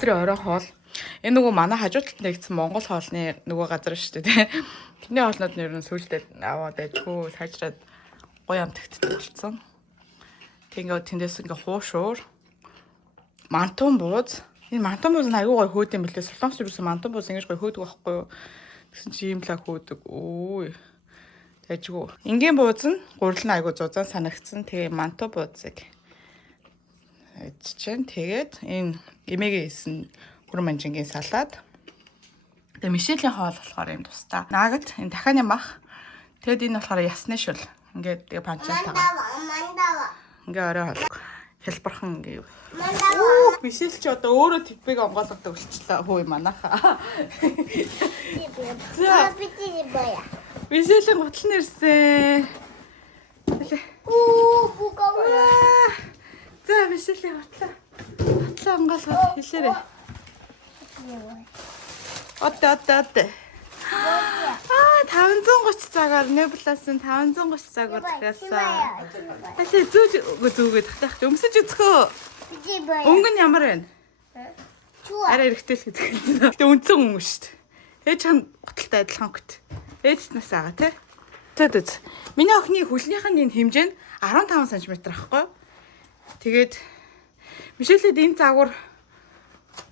Өдрийн орой хоол. Энэ нөгөө манай хажуу талд нэгдсэн Монгол хоолны нөгөө газар шүү дээ. Тэний хоолнууд нь ер нь сүүлдээ аваад ажгүй сайжраад гоё амтагтдаг болсон. Тэгээд тэндээс ингээ хуушуур мантун бууз. Энэ мантун бууз нь аюу гоё хөөд юм билээ. Солонгос юусэн мантун бууз ингэж гоё хөөдөг байхгүй юу? Тэгсэн чи ийм лаг хөөдөг. Өө. Ажгүй. Ингийн бууз нь гурил нь аюу зузаан санагдсан. Тэгээ мантун буузыг чинь тэгээд энэ эмээгээ хийсэн хүрэн манжингийн салаад. Тэгээ Мишелийн хоол болохоор юм тусдаа. Наагад энэ дахианы мах. Тэгэд энэ болохоор ясны шүл. Ингээд тэгээ панчаатаа. Ингээ орой хоол. Хэлбархан ингээ. Мишель ч одоо өөрөө типийг онгойлгодог болчихлоо. Хөөе манайхаа. За бити боя. Мишелийн готл нэрсэн. За Мишелийн готлоо. Готлоо онгойлгоод хэлээрэй. Оттой. 530 цагаар Небласын 530 цагаар захиасаа. Алей зүүгээ татах өмсөж үзхөө. Өнгө нь ямар вэ? Арай эрэхтэй л гэдэг. Гэтэ үнцэн өнгө шүү дээ. Ээж хань готалтай адилхан хөт. Ээжнээс аага тий. Тэд. Миний охины хөлнийх нь энэ хэмжээ нь 15 см ахгүй. Тэгээд Мишелэд энэ загвар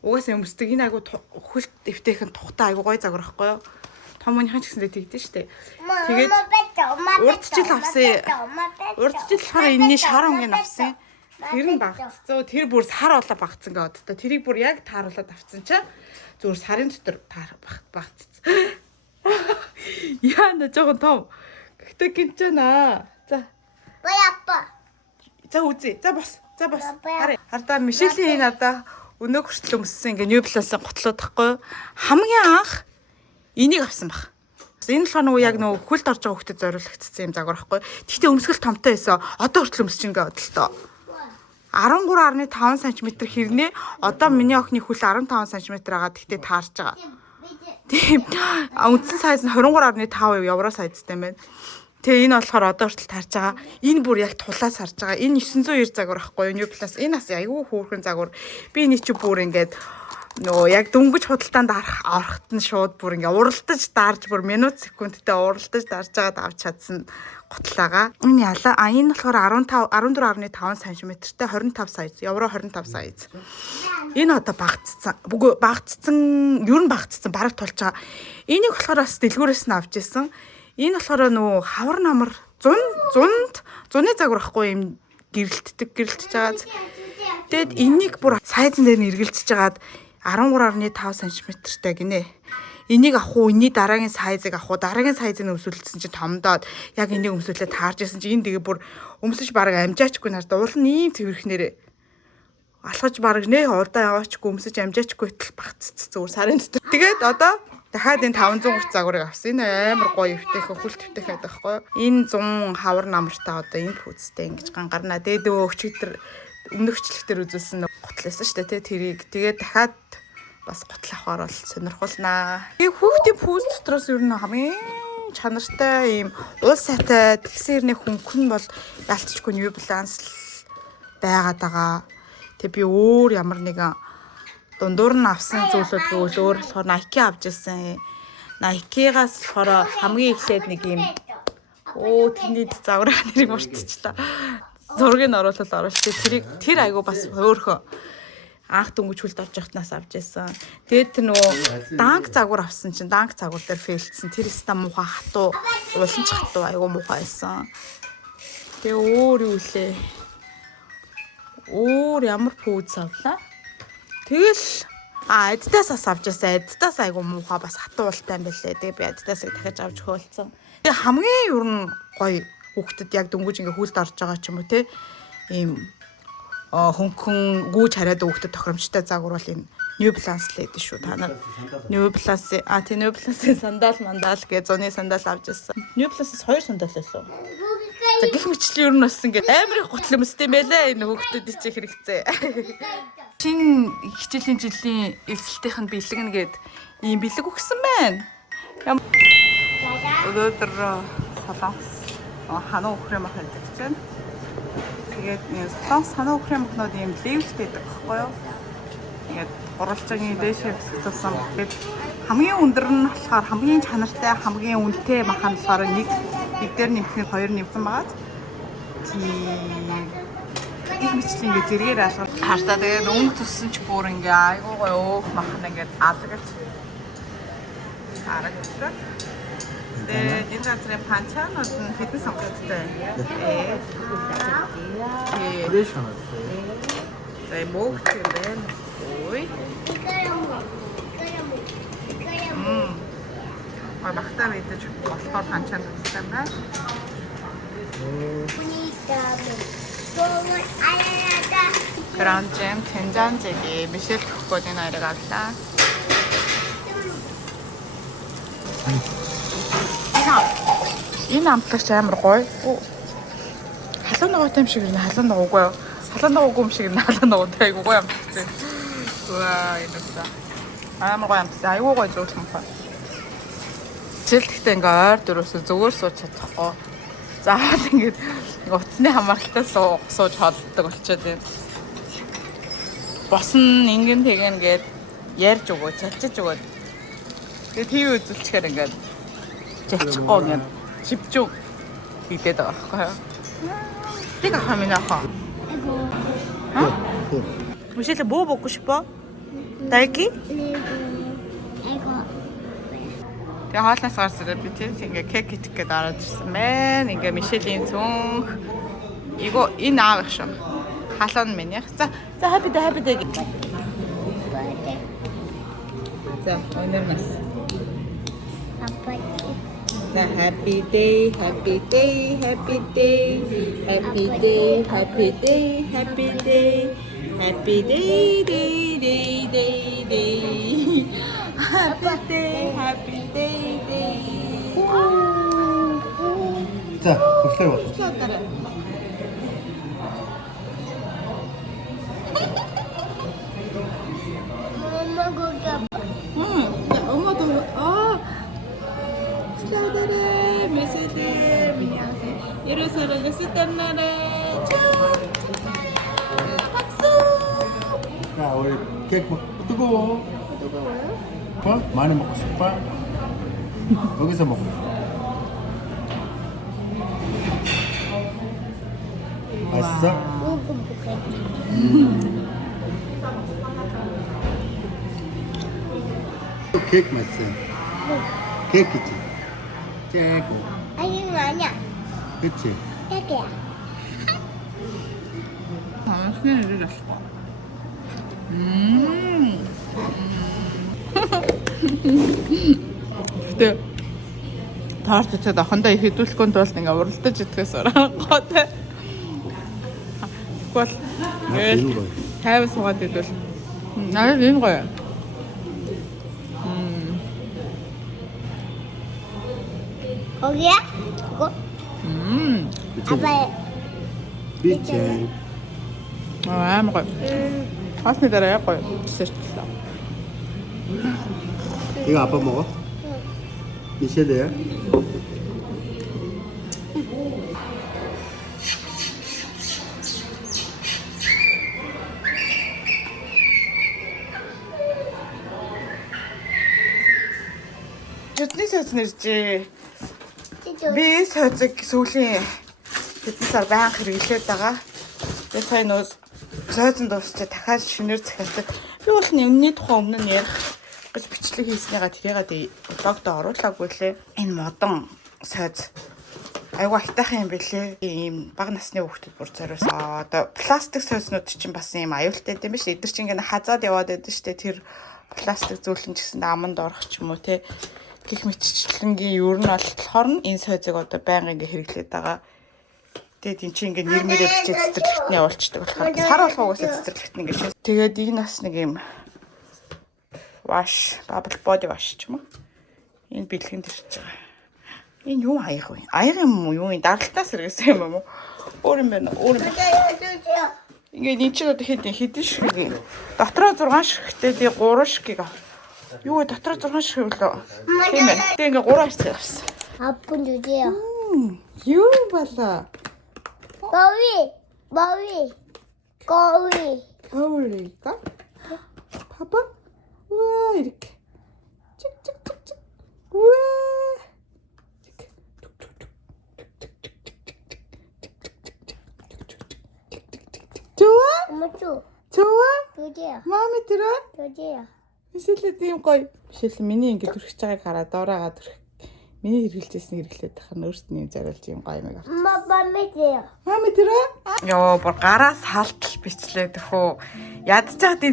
угаасаа өмсдөг. Энэ айгу хөлт дэвтэйхэн тухтай айгу гоё загвар ахгүй юу? Том мөнийхэн ч гэсэндээ тэгдэж штэ. Тэгээд урдчил авсан. Урдчил болохоор энэний шар өнгийн авсан. Тэр нь багцсан. Тэр бүр сар болоо багцсан гэдэг. Тэрийг бүр яг тааруулаад авцсан чаа. Зүгээр сарын дотор багцсан. Яа нэ жоохон том. Гэтэ гинчэнаа. За. Баяпа. За үзье. За бос. Хардаа Мишелийн энэ надаа өнөө хүртэл өмссөн ингээ Небласын готлоод тахгүй. Хамгийн анх энийг авсан баг. Энэ болохоор нөгөө яг нөгөө хөлд орж байгаа хөлтөд зориулагдсан юм загвар байхгүй. Тэгтээ өмсгөл томтой байсан. Одоо хүртэл өмсөж ингээ бодлоо. 13.5 см хэрнээ одоо миний охины хөл 15 см байгаа. Тэгтээ таарж байгаа. Тийм. Үндсэн сайз нь 23.5 евро сайзтай байна. Тэгээ энэ болохоор одоо хүртэл таарж байгаа. Энэ бүр яг тулаас харж байгаа. Энэ 990 загвар байхгүй юу? Неблас. Энэ бас айгүй хөөрхөн загвар. Би энэ чи бүр ингээд нөгөө яг дөнгөж худалдаанд орохт нь шууд бүр ингээ уралдаж даарж бүр минут секундтай уралдаж даарж байгаад авч чадсан готлаага. Энэ яла энэ болохоор 14.5 см-тэй 25 сайз, евро 25 сайз. Энэ одоо багцсан. Ер нь багцсан, бараг тулж байгаа. Энийг болохоор бас дэлгүүрээс нь авч ирсэн. Энэ болохоор нөгөө хавар намар 100-ны загвар ахгүй юм гэрэлтэж байгаа. Тэгэд энийг бүр сайзан дээр нь эргэлзэж байгаад 13.5 см-тэй гинэ. Энийг авах уу, энэний дараагийн сайзыг авах уу, дараагийн сайзыг өмсүүлсэн чинь томдоод яг энийг өмсүүлээд таарж ирсэн чинь энэ тэгээ бүр өмсөж бараг амжаачгүй нарт уул нь ийм цэвэрхнэрээ алхаж бараг нэ удаан яваачгүй өмсөж амжаачгүй тэл багцц зүгээр сарын дотор. Тэгээд одоо дахиад энэ 530 загварыг авсан. Энэ амар гоё өвтэйхэн хөл төвтэйхэн байдаг байхгүй юу? Энэ 100 хавар намартай одоо энэ пүүцтэй ингэж гангарнаа. Тэгээд өчигдөр өмнөгчлөлтөр үзүүлсэн готлээсэн шүү дээ. Тэрийг тэгээд дахиад бас готл авахаар бол сонирхолнаа. Тэгээ хүүхдийн пүүз дотроос ер нь хамгийн чанартай ийм уул сайтай тэгсэрний хөнгөн бол ялцчгүй New Balance байгаад байгаа. Тэгээ би өөр ямар нэгэн дундуур нь авсан зүйлүүд гэвэл өөр болохоор Nike авч ирсэн. Nike-гаас болохоор хамгийн эхлээд нэг ийм Оо тэний загвар нэрийг мартчихлаа. Зургийг оруулаад оруулчих. Тэр айгу бас өөрхөө анх дөнгөж хүлд орж явахнаас авч байсан. Тэгээд тэр нөгөө данк загвар авсан чинь данк загвар дээр фейлдсэн. Тэр ста муухай хатуу, уулын ч хатуу айгу муухай байсан. Тэгээ өөр юу лээ? Өөр ямар пүүз авлаа? Тэгэл Adidas авч ясаа. Adidas айгу муухай бас хатуу уултай юм байлээ. Тэгээ би Adidas-ыг дахиж авч хөөлцөн. Тэгээ хамгийн ер нь гоё хүүхдэд яг дөнгөж ингээ хүлд орж байгаа ч юм уу те. Ийм хөнгөн гүүж хараад өгөхөд тохиромжтой загвар бол энэ New Balance л гэдэг шүү. Та нар New Balance тийм New Balance сандал мандал гэж зуны сандал авч ирсэн. New Balance 2 сандал байлаа. За гих мэтлэн ер нь бас ингээд амар их гутал юмстэй байлаа энэ хүүхдүүд чи хэрэгцээ. Чин хичээлийн жилийн эвсэлтийнх нь бэлгэн гээд ийм бэлэг өгсөн байна. Өдөр солонгос ханаа өхрөө мах хэлдэг чинь. Тэгээд солонгос ханаа өхрөө махнууд ийм левелтэй байдаг байхгүй юу? Тэгээд уралчаагийн дэшээ бэлтгэсэн. Тэгээд хамгийн өндөр нь болохоор хамгийн чанартай, хамгийн үнэтэй мах нь болохоор нэг дээр нэмэх нь 2 нэмсэн байгаа. Тийм. Их мэтлэн ингээ зэрэгээр алгал хартаа тэгээд өнгө төссөн ч бүр ингээ айгуу гоё өөх мах ингээд алгаж харагддаг. Тэгээд энэ газрын панчаанууд нь хэдэн сонгоцтой байна. Фрэш байна. За мөөгч юм байна. Ой. Багтаа мэдээж болохоор панчаан үзсэн байна. 그런쯤 된장찌개 미셸 줬거든 아이를 갔다. Энэ амтлагч амар гоё. Халуун ногоотой юм шиг нэ халуун ногоогүй юу? Халуун ногоогүй юм шиг нэ халуун ногоотой айгуу гоё амтлагч. Ваа энэ үсэ. Амар гоё амтлагч. Айгуу гоё зүйл юм байна. Жилдэгтээ ингээ ойр дөрөөсөө зүгээр сууж чадахгүй. Заавал ингээд утасны хамааралтай сууж хоолдог болчиход байна. Босон ингэн тэгэн гээд ярьж өгөө, чалчиж өгөө. Тэгээ ТV үзүүлчихээр ингээд чалчихгүй ингээд чивчүү хийгээд байгаа байхгүй юу? Тийг хаминахаа. Мишель боо 먹고 싶어? 딸기? Тэгээ хоолноос гарсараа би тийм ингээ кек идэх гээд ороод ирсэн байна. Ингээ Мишелийн цүнх. Иго энэ аав их шүү. Халуун минийх. За happy day. За өнөр нас. За happy day. Happy day. 자, 봅시다. 엄마도 슬라다래 메시들 안녕하세요. 예루살렘에 쓰단나래 박수. 자, 우리 케이크 뜨거워. 뜨거워요? 많이 먹고 싶어? 여기서 먹고 싶어. 맛있어? 케이크 맛있어요. 케이크 있지? 째고. 아니 이거 아니야. 그치? 여기야. 신의 일을 했어. Тэ таарч чад ахандаа их хэдүүлэхгүй тул ингээ уралдаж идэхээс ороотой. Тэгвэл Энэ гоё. тайван суугаад идвэл надад энэ гоё. 거기야? 이거? 아빠. 비체. амар гоё. Хасны дараа яг гоё. Сэрлээ. 이거 아빠 먹어? 미셸이야? Ютний соус нэржээ. Би сойцог сүүлийн хэдэн сар байнга хэрэглээд байгаа. Би сая нөө сойцон дуусчаа дахиад шинээр захиалдаг. Би бол өмнөний тухай өмнө нь ярих гэж бичлэг хийснийгаа тэрийгээ блогд оруулаагүй лээ. Энэ модон сойц айгу айтайхан юм бэлээ. Ийм бага насны хүүхдүүд бүр зориулсан. Одоо пластик сойцнууд чинь бас ийм аюултай юм биш. Эдгэр чинь ингээ хазаад яваад байдаг штэ. Тэр пластик зүйлэн ч гэсэн аманд орох ч юм уу те. Гэх мэтчлэнгийн ер нь болохоор энэ сойцыг одоо байнга ингээ хэрэглээд байгаа. Тэгээд эн чинь ингээ нэрмээрээ бичиж цэцэрлэгтний явуулчихдаг болохоор сар болгоогоос цэцэрлэгт ингээ шээ. Тэгээд энэ бас нэг юм wash, bubble body wash ч юм уу. Энэ бэлгэнд ирж байгаа. Энэ юу аяг вэ? Аяг юм уу? Юу энэ даралтаас ирсэн юм уу? Өөр юм байна. Өөр юм. Ингээ энэ чинь одоо хэдэн шиг юм. Дотроо 6 шигтэй би 3 шигийг авах. Юу дотроо 6 шиг үлээ. Тийм ээ. Тэг ингээ 3 хавцаа авсан. 아픈 주제요. Юу болоо? 머위. 거울이가? 봐봐. 우와 이렇게 쭉쭉쭉쭉. 우와. 이렇게 좋아? 엄마쭈. 좋아? 주제요. 마음에 들어? 주제요. Бишэлээ тийм гоё. Бишэл миний ингэ дүрхэж байгааг хараад доораагаа дүрх. Миний хэрэглэжсэн хэрэглээд тахад өөртөө юм зориулж юм гоё юм авчих. 엄마 맘에 들어요. Маамаа тэрэ? Йоо, бүр гараас халтал бичлээ тэхүү. Ядж байгаад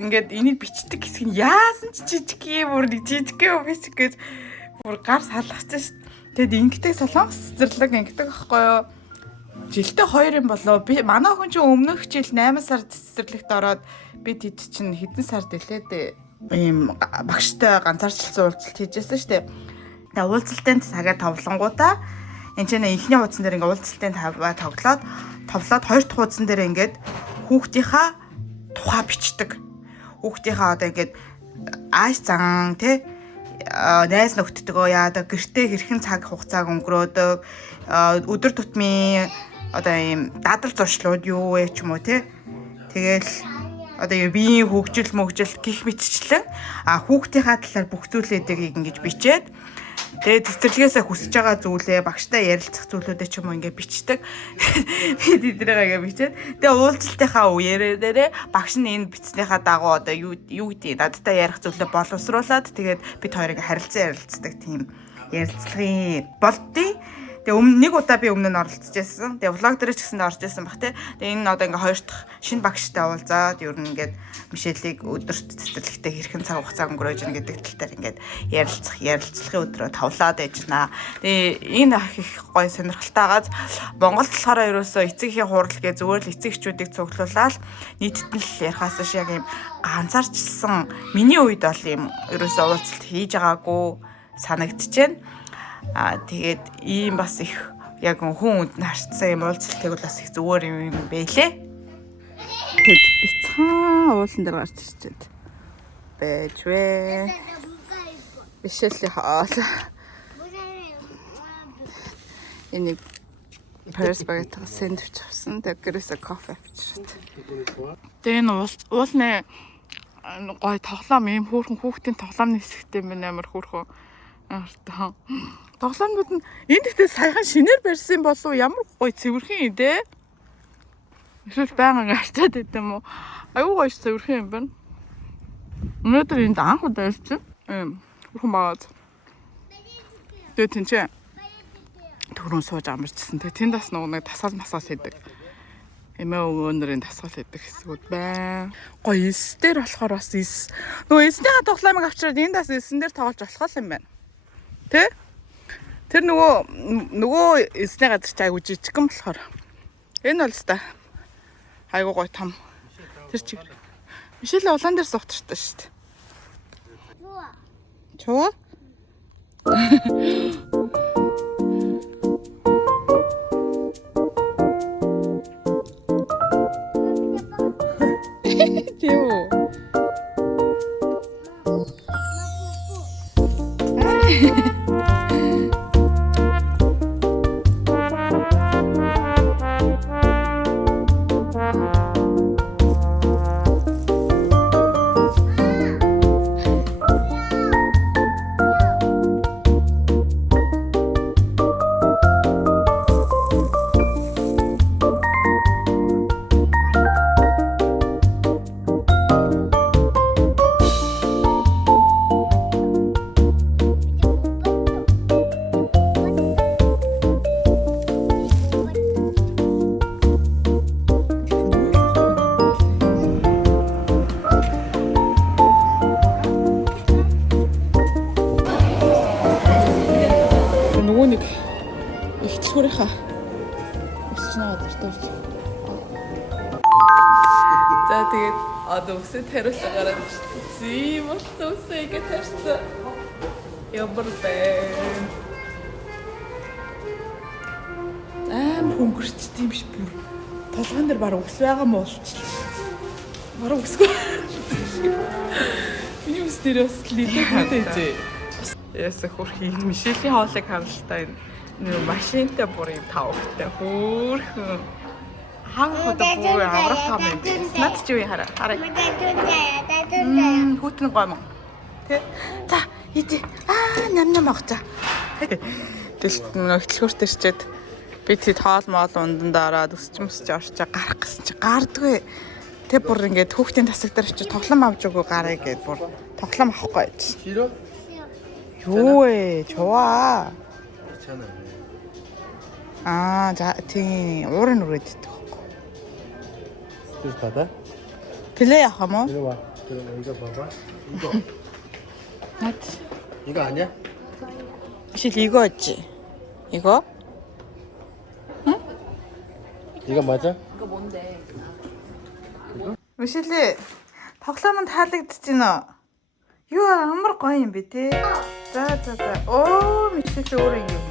ингээд энийг бичдэг хэсэг нь яасан ч жижиг юм бүр нэг жижиг юм бич гэж бүр гар салгацсан шүү дээ. Тэгэд ингээд солонгос цэцэрлэг ингээд байхгүй юу? Жилдээ 2 юм болоо. Би манай хүн чинь өмнөх жил 8 сард цэцэрлэгт ороод би тэд чинь хэдэн сард илээд ийм багштай ганцаарчлсан уулзалт хийжсэн шүү дээ. Тэгээ уулзалтын цагаа товлонгуудаа энэ ч ихний хуудсан дээр ингээ уулзалтын тоглоод 2 дахь хуудсан дээр ингээд хүүхдийнхаа тухай бичдэг. Хүүхдийнхаа одоо ингээд ааш зан тий найз нөхдөдгөө яадаг гэртээ хэрхэн цаг хугацааг өнгөрөөдөг өдөр тутмын одоо ийм дадал зуршлууд юу вэ ч юм уу тий тэгэл одоо юу биеийн хөгжил гих мэтчлэн хүүхдийнхаа талаар бүх зүйлүүдийг ингэж бичээд тэгээд цэцэрлэгээсээ хүсэж байгаа зүйлээ багштай ярилцах зүйлүүдээ ч юм уу ингээ бичдэг. Би тэднийгээ бичээд тэгээд уулзалтынхаа үеэрээ багш нь энэ бичснийхаа дагуу одоо юу гэдэг надтай ярих зүйлээ боловсруулад тэгээд бид хоёрыг харилцдаг тийм ярилцлагын болдгийг. Тэгээ нэг удаа би өмнө нь оролцож байсан. Тэгээ влог дээр ч гэсэн орж байсан баг тий. Тэгээ энэ одоо ингээ 2 дахь шинэ багштай уулзаад ер нь ингээд Мишелийг өдөрт цэцэрлэгтээ хэрхэн цаг хугацаа өнгөрөөж ийн гэдэг тал дээр ингээд ярилцлагын өдрөө тавлаад яжнаа. Тэгээ энэ их гоё сонирхолтойгаас Монгол болохоор ерөөсөө эцэгхийн хурал гэ зүгээр л эцэгчүүдийг цуглуулаад нийтэд нь л ярихаас ш яг юм ганцаарчилсан миний үед бол юм ерөөсөө уулзалт хийж байгаагүй санагдчихээн. Тэгээд ийм бас их яг хүн үнд харцсан юм уулзалтыг бол бас их зүгээр юм байлээ. Тэгэд би цаа уулан дээр гарч ирчээд байж вэ. Бишэлийн хоол. Энийг Paris багтаа сэндвич авсан. Тэгээд гэрээсээ кофе авчирсан. Тэгээ энэ уулны гой тоглоом ийм хөөрхөн хүүхдийн тоглоомны хэсэгтэй юм амар хөөрхөн. Артаа. Тоглоомнууд нь энэ дэхтэй саяхан шинээр барьсан болов ямар гоё цэвэрхэн юм дээ. Эсвэл байнга артаад байт юм уу? Аюу гоё цэвэрхэн юм байна. Өнөөдөр энд анх удаа ирсэн. Хүрхэн баад. Тэгээ тэнцээ. Түрүүн сууж амарчсан. Тэгээ тэнд бас нэг тасгал масгал хийдэг. Эмээ өвгөнөрийн тасгал хийдэг хэсгүүд байна. Гоё эс дээр болохоор бас эс. Нөгөө эснийхаа тоглоомыг авчираад энд бас эсэн дээр тоглож болох юм байна. Тэ? Тэр нөгөө эсний газар чи айгу жижигэн болохоор. Энэ бол өстой. Айгу гоё том. Тэр чигээр. Мишель улаан дээр суугтартай шүү дээ. Чоо. Чоо. наваад ирдүүрч. За тэгээд одоо үсээ тариулж гараад зим болсон үсээгээ тарьсан. Ямар байна? Хөнгөрч тийм ш бүр. Толгойн дээр баруун үс байгаа мó болчихлоо. Баруун үсгүй. Миний үс дээр бас лилээд байжээ. Ясаа хөрхи Мишелийн хоолыг хамлалтаа энэ машинтай бүр юм тавтай хөөрхөн хангахад бүр аврах том юм. Над чи юу хараа. Хараа. Хүүтэн гомон. Тэ. За, идэ. Нам авах. Тэгэл нөхөлхөртэй шчээд би тэд хоол моол унданда ороод өсч орчоо гарах гэсэн чи гардгүй. Тэ бүр ингээд хүүхдийн тасаг дээр очиж тоглоом авч өгөө гараа гэд бүр тоглоом авахгүй байж. 싫어? Юу ээ, 좋아. 괜찮아. 자, тийм уурын үрээд идэх байхгүй. 스트레스 받아? Плей яах юм уу? 이리 와. 그럼 이거 봐봐. 이거. Наад. 이거 아니야? Шил 이거였지. 이거? 이거 맞아? Мишель тоглоом таалагдчихэв. Юу амар гоё юм бэ те. За. Оо, Мишель өөрөө ингэ